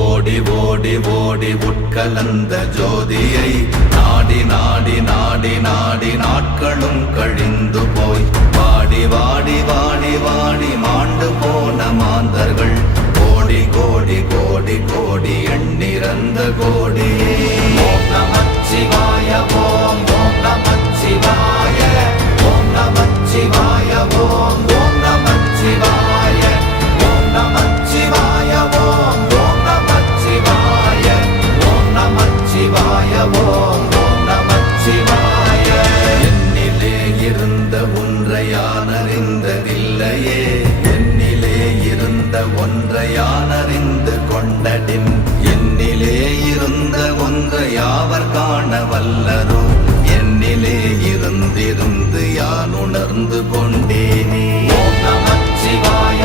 ஓடி ஓடி ஓடி உட்கலந்த ஜோதியை நாடி நாடி நாடி நாடி நாட்களும் கழிந்து போய் வாடி வாடி வாடி வாடி மாண்டு போன மாந்தர்கள் கோடி கோடி கோடி கோடி எண்ணிறந்த கோடி. ஓம் நமச்சிவாய ஓம் ஓம் நமச்சிவாய ஓம் நமச்சிவாய ஓம் ஓம் நமச்சிவாய ஓம் நமச்சிவாய ஓம் ஓம் நமச்சிவாய ஓம் நமச்சிவாய ஓம் ஓம் நமச்சிவாய. என்னிலே இருந்த ஒன்றை யான் அறிந்ததில்லையே, என்னிலே இருந்த ஒன்றை யான் அறிந்து கொண்டடின், என்னிலே இருந்த ஒன்றை யாவர் காண வல்லரோ, என்னிலே இருந்திருந்து யான் உணர்ந்து கொண்டேனே. ஓம் நமச்சிவாய.